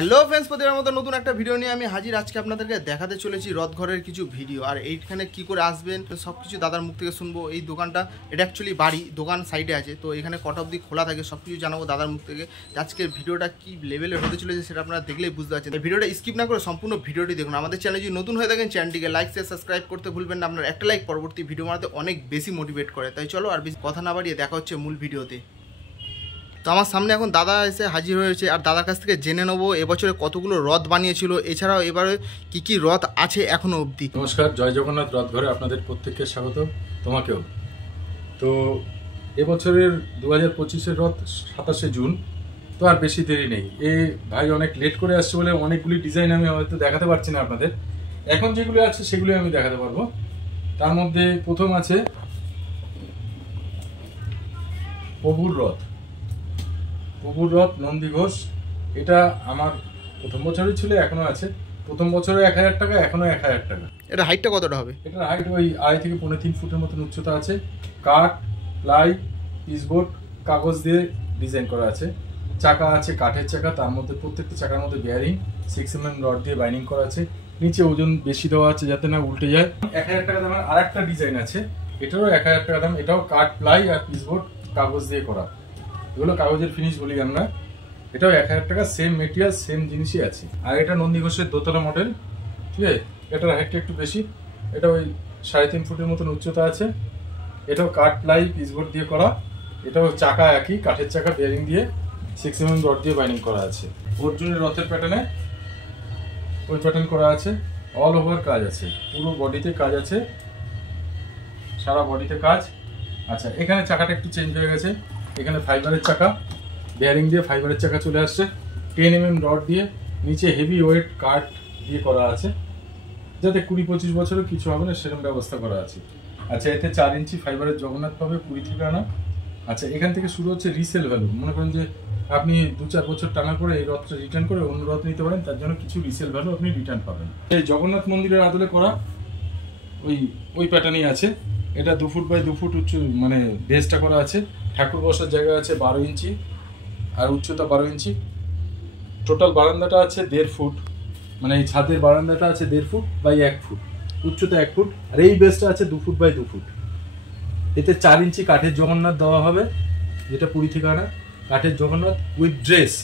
Hello friends, প্রতিবার মতো নতুন একটা ভিডিও নিয়ে আমি হাজির। আজকে আপনাদেরকে দেখাতে চলেছি রথঘরের কিছু ভিডিও। আর এইখানে কি করে আসবেন সব কিছু দাদার মুখ থেকে শুনবো। এই দোকানটা এটা অ্যাকচুয়ালি বাড়ি, দোকান সাইডে আছে, তো এখানে কটা অবধি খোলা থাকে সব কিছু জানাবো দাদার মুখ থেকে। আজকের ভিডিওটা কি লেভেলের হতে চলেছে সেটা আপনারা দেখলেই বুঝতে পারছেন। এই ভিডিওটা স্কিপ না করে সম্পূর্ণ ভিডিওটি দেখুন। আমাদের চ্যানেল যদি নতুন হয়ে থাকেন চ্যানেলটিকে লাইক শেয়ার সাবস্ক্রাইব করতে ভুলবেন না। আপনার একটা লাইক পরবর্তী ভিডিও বানাতে অনেক বেশি মোটিভেট করে। তাই চলো আর বেশি কথা না বাড়িয়ে দেখা হচ্ছে মূল ভিডিওতে। তো আমার সামনে এখন দাদা এসে হাজির হয়েছে, আর দাদার কাছ থেকে জেনে নেবো এবছরে কতগুলো রথ বানিয়েছিল, এছাড়াও এবারে কি কি রথ আছে এখনো অবধি। নমস্কার, জয় জগন্নাথ রথ ঘরে আপনাদের প্রত্যেককে স্বাগত, তোমাকেও। তো এবছরের 2025-এর রথ 27শে জুন, তো আর বেশি দেরি নেই। ভাই অনেক লেট করে আসছে বলে অনেকগুলি ডিজাইন আমি হয়তো দেখাতে পারছি না আপনাদের। এখন যেগুলো আছে সেগুলি আমি দেখাতে পারবো। তার মধ্যে প্রথম আছে প্রভুর রথ নন্দী ঘোষ। এটা আমার প্রথম বছরই ছিল, এখনো আছে। প্রথম বছরে 1000 টাকা, এখনো 1000 টাকা। এটা হাইটটা কতটা হবে? এটার হাইট ওই 2.5 থেকে 3.5 ফুটের মতন উচ্চতা আছে। কাঠ, প্লাই, পিসবোর্ড, কাগজ দিয়ে ডিজাইন করা আছে। চাকা আছে কাঠের চাকা, তার মধ্যে প্রত্যেকটা চাকার মধ্যে বেয়ারিং 6mm রড দিয়ে বাইন্ডিং করা আছে। নিচে ওজন বেশি দেওয়া আছে যাতে না উল্টে যায়। 1000 টাকা দামের আরেকটা ডিজাইন আছে, এটারও 1000 টাকা দাম। এটাও কাঠ, প্লাই আর পিসবোর্ড কাগজ দিয়ে করা। এগুলো কাগজের ফিনিশ বলি আমরা। এটাও 1000 টাকা, সেম মেটেরিয়াল সেম জিনিসই আছে। আর এটা নন্দী ঘোষের দোতলা মডেল, ঠিক আছে। এটার হাইটটা একটু বেশি, এটা ওই 3.5 ফুটের মতন উচ্চতা আছে। এটাও কাঠ, প্লাই, পিসবোর্ড দিয়ে করা। এটাও চাকা একই কাঠের চাকা, বেয়ারিং দিয়ে 6mm রড দিয়ে বাইন্ডিং করা আছে। অর্জুনের রথের প্যাটার্নে ওই প্যাটার্ন করা আছে। অল ওভার কাজ আছে, পুরো বডিতে কাজ আছে, সারা বডিতে কাজ। আচ্ছা, এখানে চাকাটা একটু চেঞ্জ হয়ে গেছে। এখানে ফাইবারের চাকা, বেয়ারিং দিয়ে ফাইবারের চাকা চলে আসছে। 10mm রড দিয়ে নিচে হেভি ওয়েট কাঠ দিয়ে করা আছে, যাতে 20-25 বছরও কিছু হবে না সেরকম ব্যবস্থা করা আছে। আচ্ছা, এতে 4 ইঞ্চি ফাইবারের জগন্নাথ পাবে, 20 থেকে আনা। আচ্ছা, এখান থেকে শুরু হচ্ছে রিসেল ভ্যালু। মনে করেন যে আপনি 2-4 বছর টানার পরে এই রথটা রিটার্ন করে অন্য রথ নিতে পারেন, তার জন্য কিছু রিসেল ভ্যালু আপনি রিটার্ন পাবেন। এই জগন্নাথ মন্দিরের আদলে করা ওই প্যাটার্নই আছে। এটা 2 ফুট বাই 2 ফুট উচ্চ, মানে বেসটা করা আছে। ঠাকুর বসার জায়গা আছে 12 ইঞ্চি আর উচ্চতা 12 ইঞ্চি। টোটাল বারান্দাটা আছে 1.5 ফুট, মানে এই ছাদের বারান্দাটা আছে 1.5 ফুট বাই 1 ফুট, উচ্চতা 1 ফুট। আর এই বেসটা আছে 2 ফুট বাই 2 ফুট। এতে 4 ইঞ্চি কাঠের জগন্নাথ দেওয়া হবে, যেটা পুরী থেকে আনা কাঠের জগন্নাথ উইথ ড্রেস,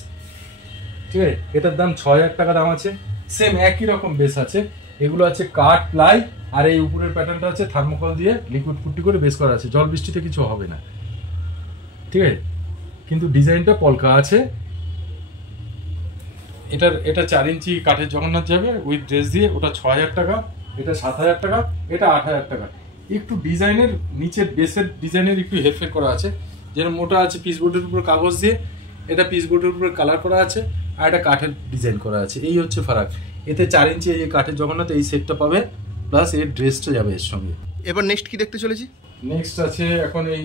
ঠিক আছে। এটার দাম 6000 টাকা দাম আছে। সেম একই রকম বেস আছে। এগুলো আছে কাঠ, প্লাই, আর এই উপরের প্যাটার্নটা আছে থার্মোকল দিয়ে লিকুইড পুট্টি করে বেস করা আছে। জল বৃষ্টিতে কিছু হবে না, ঠিক আছে। কিন্তু ডিজাইনটা পলকা আছে। এটা 4 ইঞ্চি কাঠের জগন্নাথ যাবে উইথ ড্রেস দিয়ে, ওটা 6000 টাকা। এটা 7000 টাকা, এটা 8000 টাকা। একটু ডিজাইনের নিচের বেসের ডিজাইনের একটু হেরফের করা আছে। যেরকম মোটা আছে পিসবোর্ডের উপর কাগজ দিয়ে, এটা পিসবোর্ডের উপর কালার করা আছে, আর এটা কাঠের ডিজাইন করা আছে। এই হচ্ছে ফারাক। এতে 4 ইঞ্চি এই কাঠের জগন্নাথ এই সেটটা পাবে, প্লাস এর ড্রেসটা যাবে এর সঙ্গে। এবার নেক্সট কি দেখতে চলেছি? নেক্সট আছে এখন এই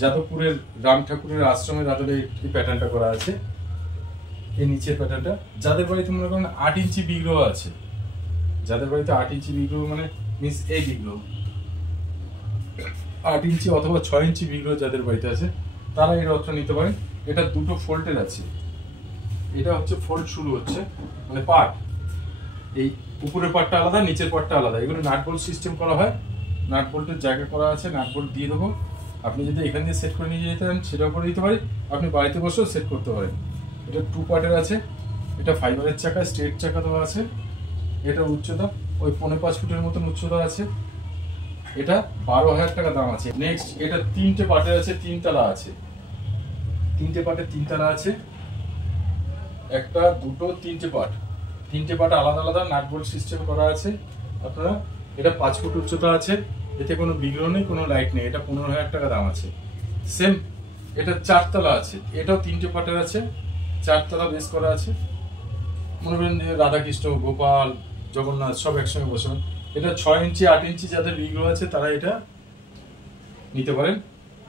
যাদবপুরের রাম ঠাকুরের আশ্রমের আদলে এই প্যাটার্নটা করা আছে। এই নিচের প্যাটার্নটা যাদের বাড়িতে মনে করেন 8 ইঞ্চি বিগ্রহ আছে, যাদের বাড়িতে 8 ইঞ্চি বিগ্রহ মানে মিন্স এই বিগ্রহ 8 ইঞ্চি অথবা 6 ইঞ্চি বিগ্রহ যাদের বাড়িতে আছে, তারা এই রথটা নিতে পারেন। এটা দুটো ফোল্ডের আছে। এটা হচ্ছে ফোল্ড শুরু হচ্ছে, মানে পার্ট, এই উপরের পার্টটা আলাদা, নিচের পার্টটা আলাদা। এগুলো নাট বোল্ট সিস্টেম করা হয়, নাট বোল্টের জায়গা করা আছে, নাট বোল্ট দিয়ে দেবো। আপনি যদি এখান দিয়ে সেট করে নিয়ে যেতে পারেন সেটাও করে দিতে পারি, আপনি বাড়িতে বসেও সেট করতে পারেন। এটা 2 পার্টের আছে। এটা ফাইবারের চাকা, স্ট্রেট চাকা দেওয়া আছে। এটা উচ্চতা ওই 4.5 ফুটের মতন উচ্চতা আছে। এটা 12000 টাকা দাম আছে। নেক্সট, এটা 3টে পার্টের আছে, 3 তলা আছে। 3টে পার্টে 3 তলা আছে, একটা, দুটো, 3টে পার্ট। 3টে পার্ট আলাদা আলাদা নাট বোল্ট সিস্টেম করা আছে আপনারা। এটা 5 ফুট উচ্চতা আছে। এতে কোনো বিগ্রহ নেই, কোনো লাইট নেই। এটা 15000 টাকা দাম আছে। সেম, এটা 4 তলা আছে। এটাও 3টে পার্টের আছে, 4 তলা বেস করা আছে। মনে করেন যে রাধাকৃষ্ণ, গোপাল, জগন্নাথ সব একসঙ্গে বসবেন। এটা 6 ইঞ্চি 8 ইঞ্চি যাদের বিগ্রহ আছে তারা এটা নিতে পারেন।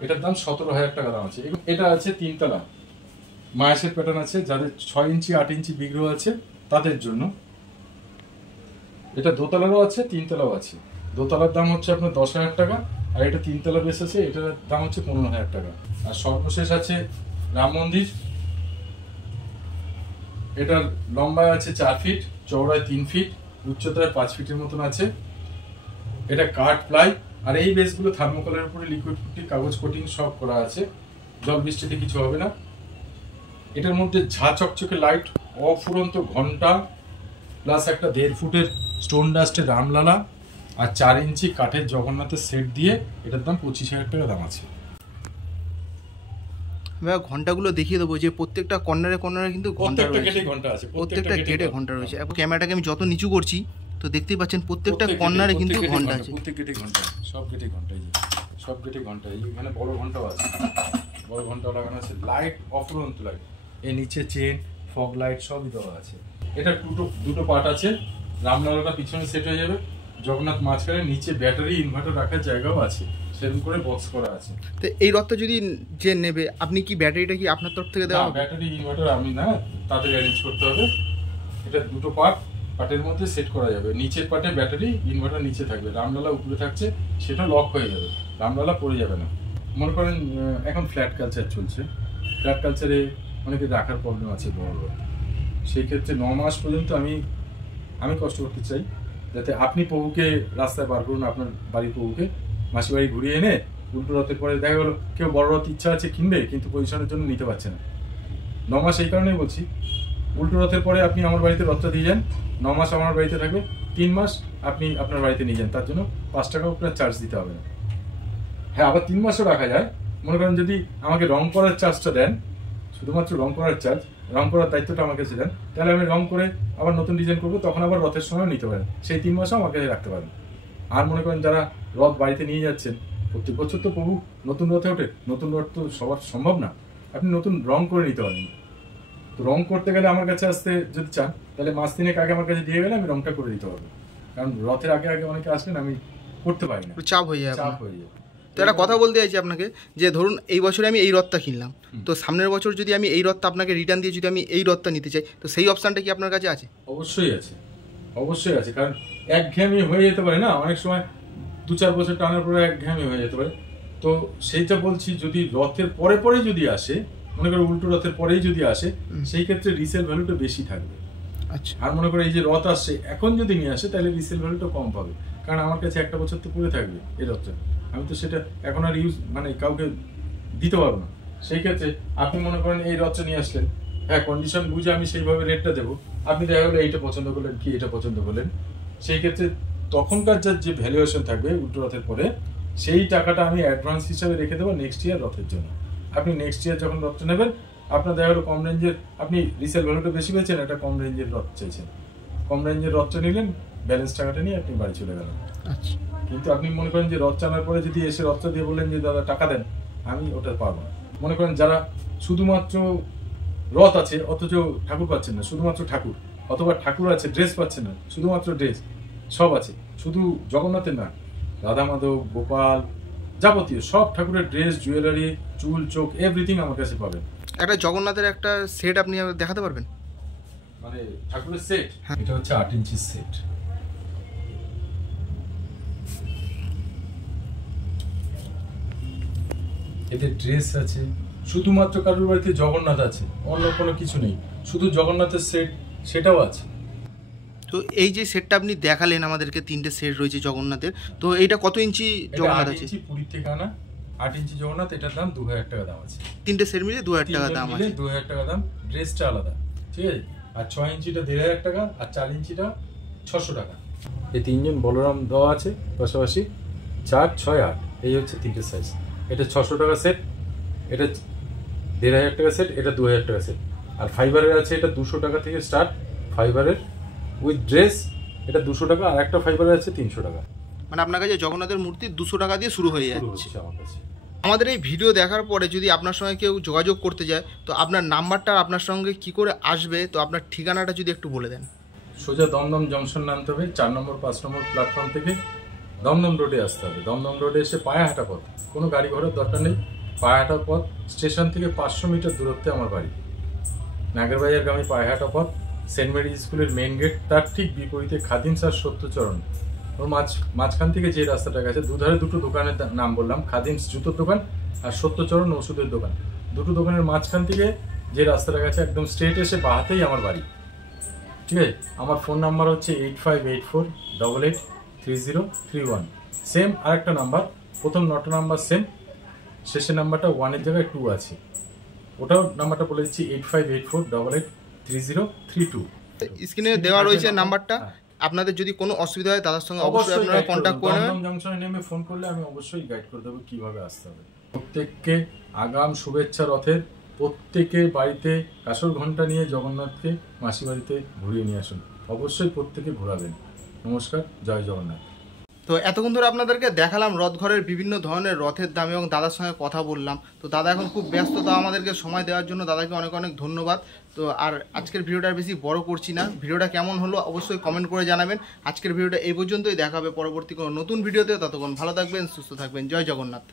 এটার দাম 17000 টাকা দাম আছে। এটা আছে 3 তলা মায়াসের প্যাটার্ন আছে, যাদের 6 ইঞ্চি 8 ইঞ্চি বিগ্রহ আছে তাদের জন্য। এটা দোতলারও আছে, 3 তলাও আছে। দোতলার দাম হচ্ছে আপনার 10000 টাকা, আর এটা 3 তলা বেস আছে, এটার দাম হচ্ছে 15000 টাকা। আর সর্বশেষ আছে রাম মন্দির। এটার লম্বায় আছে 4 ফিট, চওড়ায় 3 ফিট, উচ্চতায় 5 ফিটের মতন আছে। এটা কাঠ প্লাই, আর এই বেসগুলো থার্মোকলের উপরে লিকুইড পুটি, কাগজ কোটিং সব করা আছে, জল বৃষ্টিতে কিছু হবে না। এটার মধ্যে ঝা চকচকে লাইট, অফুরন্ত ঘন্টা, প্লাস একটা 1.5 ফুটের স্টোন ডাস্টের রামলালা, আর 4 ইঞ্চি কাঠের জগন্নাথের সেট দিয়ে এটার দাম 25,000 টাকা দাম আছে। ঘন্টাগুলো দেখিয়ে দেবো যে প্রত্যেকটা কর্নারে কর্নারে কিন্তু ঘন্টা আছে, প্রত্যেকটা গেটে ঘন্টা রয়েছে। এবং ক্যামেরাটাকে আমি যত নিচু করছি তো দেখতেই পাচ্ছেন প্রত্যেকটা কর্নারে কিন্তু ঘন্টা আছে, প্রত্যেক গেটে ঘন্টা, সব গেটে ঘন্টা, সব গেটে ঘন্টা। এখানে বড় ঘন্টাও আছে, বড় ঘন্টা লাগানো আছে, লাইট অফুরন্ত লাইট, এর নিচে চেন, ফগ লাইট সবই দেওয়া আছে। এটা দুটো পার্ট আছে, রামলালাটা পিছনে সেট হয়ে যাবে, জগন্নাথ মাঝখানে, নিচে ব্যাটারি ইনভার্টার রাখার জায়গাও আছে, সেরকম করে বক্স করা আছে। তো এই রথটা যদি যে নেবে, আপনি কি ব্যাটারিটা কি আপনার তরফ থেকে দেওয়া? ব্যাটারি ইনভার্টার আমি না, তাদের অ্যারেঞ্জ করতে হবে। এটা দুটো পার্টের মধ্যে সেট করা যাবে। নিচের পার্টে ব্যাটারি ইনভার্টার নিচে থাকবে, রামলালা উপরে থাকছে, সেটা লক হয়ে যাবে, রামলালা পড়ে যাবে না। মনে করেন এখন ফ্ল্যাট কালচার চলছে, ফ্ল্যাট কালচারে অনেকে রাখার প্রবলেম আছে বড় রথ, সেই ক্ষেত্রে 9 মাস পর্যন্ত আমি কষ্ট করতে চাই, যাতে আপনি প্রভুকে রাস্তায় বার করুন, আপনার বাড়ির প্রভুকে মাসি বাড়ি ঘুরিয়ে এনে উল্টো রথের পরে দেখা গেলো কেউ বড় রথ ইচ্ছা আছে কিনবে, কিন্তু পজিশনের জন্য নিতে পারছে না। 9 মাস এই কারণেই বলছি, উল্টো রথের পরে আপনি আমার বাড়িতে রথটা দিয়ে যান, 9 মাস আমার বাড়িতে থাকবে, 3 মাস আপনি আপনার বাড়িতে নিয়ে যান, তার জন্য 5 টাকাও আপনার চার্জ দিতে হবে না। হ্যাঁ, আবার 3 মাসও রাখা যায়। মনে করেন যদি আমাকে রং করার চার্জটা দেন, শুধুমাত্র রং করার চার্জ, রং করার দায়িত্বটা আমার কাছে দেন, তাহলে আমি রং করে আবার নতুন ডিজাইন করবো, তখন আবার রথের সময় নিতে পারেন, সেই 3 মাসও আমার কাছে রাখতে পারেন। আর মনে করেন যারা রথ বাড়িতে নিয়ে যাচ্ছেন, প্রত্যেক বছর তো প্রভু নতুন রথে ওঠে, নতুন রথ তো সবার সম্ভব না, আপনি নতুন রং করে নিতে পারেন। তো রং করতে গেলে আমার কাছে আসতে যদি চান, তাহলে মাস 3 আগে আমার কাছে দিয়ে গেলে আমি রংটা করে দিতে পারবো, কারণ রথের আগে অনেকে আসলেন, আমি করতে পারি না, চাপ হয়ে যায়। তো একটা কথা বলতে চাইছি আপনাকে, যে ধরুন এই বছরে আমি এই রথটা কিনলাম, তো সামনের বছর যদি আমি এই রথটা আপনাকে রিটার্ন দিয়ে যদি আমি এই রথটা নিতে চাই, তো সেই অপশানটা কি আপনার কাছে আছে? অবশ্যই আছে, অবশ্যই আছে, কারণ একঘেয়েমি হয়ে যেতে পারে না, অনেক সময় 2-4 বছর টানার পরে একঘেয়েমি হয়ে যেতে পারে। তো সেইটা বলছি, যদি রথের পরে যদি আসে, মনে করো উল্টো রথের পরেই যদি আসে, সেই ক্ষেত্রে রিসেল ভ্যালুটা বেশি থাকবে। আচ্ছা। আর মনে করো এই যে রথ আসছে এখন যদি নিয়ে আসে, তাহলে রিসেল ভ্যালুটা কম পাবে, কারণ আমার কাছে 1 বছর তো পড়ে থাকবে এই রথটা, আমি তো সেটা এখন আর কাউকে দিতে পারবো না। সেই ক্ষেত্রে আপনি মনে করেন এই রথটা নিয়ে আসলেন, হ্যাঁ কন্ডিশন বুঝে আমি সেইভাবে রেটটা দেবো, আপনি দেখা গেলো এইটা পছন্দ করলেন কি এটা পছন্দ করলেন, সেই ক্ষেত্রে তখনকার যে ভ্যালুয়েশন থাকবে উল্টো রথের পরে, সেই টাকাটা আমি অ্যাডভান্স হিসাবে রেখে দেবো নেক্সট ইয়ার রথের জন্য। আপনি নেক্সট ইয়ার যখন রথটা নেবেন, আপনার দেখা গেলো কম রেঞ্জের, আপনি রিসেল ভ্যালুটা বেশি পেয়েছেন, একটা কম রেঞ্জের রথ চাইছেন, কম রেঞ্জের রথটা নিলেন, ব্যালেন্স টাকাটা নিয়ে আপনি বাড়ি চলে গেলেন। আচ্ছা। কিন্তু আপনি মনে করেন যে রথ চানার পরে যদি এসে রথটা দিয়ে বললেন যে দাদা টাকা দেন, আমি ওটা পারবো না। মনে করেন যারা শুধুমাত্র রথ আছে অথচ ঠাকুর পাচ্ছেন না, শুধুমাত্র ঠাকুর, অথবা ঠাকুর আছে ড্রেস পাচ্ছেন না, শুধুমাত্র ড্রেস, সব আছে, শুধু জগন্নাথের না, রাধা মাধব, গোপাল, যাবতীয় সব ঠাকুরের ড্রেস, জুয়েলারি, চুল, চোখ, এভরিথিং আমার কাছে পাবেন। একটা জগন্নাথের একটা সেট আপনি দেখাতে পারবেন? মানে ঠাকুরের সেট, এটা হচ্ছে 8 ইঞ্চির সেট। এতে ড্রেস আছে, শুধুমাত্র কারোর বাড়িতে জগন্নাথ আছে, অন্য কোনো কিছু নেই, শুধু জগন্নাথের সেট, সেটাও আছে। তো এই যে সেটটা আপনি দেখালেন আমাদেরকে, 3টে সেট রয়েছে জগন্নাথের, তো এইটা কত ইঞ্চি জগন্নাথ আছে? 8 ইঞ্চি পুরীর থেকে আনা 8 ইঞ্চি জগন্নাথ, এটার দাম 2000 টাকা দাম আছে। 3টে সেট মিলে 2000 টাকা দাম আছে। 2000 টাকা দাম, ড্রেসটা আলাদা, ঠিক আছে। আর 6 ইঞ্চিটা 1500 টাকা, আর 4 ইঞ্চিটা 600 টাকা। এই 3জন বলরাম দেওয়া আছে পাশাপাশি, 4, 6, 8, এই হচ্ছে 3টে সাইজ। এটা 600 টাকা সেট, এটা 1500 টাকা সেট, এটা 2000 টাকা সেট। আর ফাইবারের আছে, এটা 200 টাকা থেকে স্টার্ট, ফাইবারের উইথ ড্রেস, এটা 200 টাকা, আর একটা ফাইবারের আছে 300 টাকা। মানে আপনার কাছে জগন্নাথের মূর্তি 200 টাকা দিয়ে শুরু হয়ে যাচ্ছে আমার কাছে। আমাদের এই ভিডিও দেখার পরে যদি আপনার সঙ্গে কেউ যোগাযোগ করতে যায়, তো আপনার নাম্বারটা আপনার সঙ্গে কি করে আসবে, তো আপনার ঠিকানাটা যদি একটু বলে দেন। সোজা দমদম জংশন নামতে হবে, 4 নম্বর 5 নম্বর প্ল্যাটফর্ম থেকে দমদম রোডে আসতে হবে। দমদম রোডে এসে পায়ে হাঁটা পথ, কোনো গাড়ি ঘোড়ার দরকার নেই, পায়ে হাঁটা পথ, স্টেশন থেকে 500 মিটার দূরত্বে আমার বাড়ি। নাগেরবাজারগামী পায়ে হাঁটা পথ, সেন্ট মেরি স্কুলের মেইন গেট, তার ঠিক বিপরীতে খাদিমস আর সত্যচরণ, ওর মাঝখান থেকে যে রাস্তাটা গেছে, দুধারে দুটো দোকানের নাম বললাম, খাদিমস জুতোর দোকান আর সত্যচরণ ওষুধের দোকান, দুটো দোকানের মাঝখান থেকে যে রাস্তাটা গেছে একদম স্ট্রেট এসে বাহাতেই আমার বাড়ি। ঠিক আছে, আমার ফোন নাম্বার হচ্ছে 8584883031। সেম আরেকটা নাম্বার, প্রথম 9টা নাম্বার সেম, শেষের নাম্বারটা 1-এর জায়গায় 2 আছে, ওটাও নাম্বারটা বলে দিচ্ছি 8584883032। স্ক্রিনে দেওয়া রয়েছে নাম্বারটা। আপনাদের যদি কোনো অসুবিধা হয় দাদার সঙ্গে অবশ্যই আপনারা কন্ট্যাক্ট করে নেবেন। জংশনে নেমে ফোন করলে আমি অবশ্যই গাইড করে দেবো কিভাবে আসতে হবে। প্রত্যেককে আগাম শুভেচ্ছা রথের। প্রত্যেকে বাড়িতে কাসর ঘন্টা নিয়ে জগন্নাথকে মাসি বাড়িতে ঘুরিয়ে নিয়ে আসুন, অবশ্যই প্রত্যেকে ঘোরাবেন। নমস্কার, জয় জগন্নাথ। তো এতক্ষণ ধরে আপনাদেরকে দেখালাম রথঘরের বিভিন্ন ধরনের রথের দাম এবং দাদার সঙ্গে কথা বললাম। তো দাদা এখন খুব ব্যস্ত, তো আমাদেরকে সময় দেওয়ার জন্য দাদাকে অনেক অনেক ধন্যবাদ। তো আর আজকের ভিডিওটা বেশি বড় করছি না, ভিডিওটা কেমন হলো অবশ্যই কমেন্ট করে জানাবেন। আজকের ভিডিওটা এই পর্যন্তই, দেখা হবে পরবর্তী কোনো নতুন ভিডিওতে। ততক্ষণ ভালো থাকবেন, সুস্থ থাকবেন, জয় জগন্নাথ।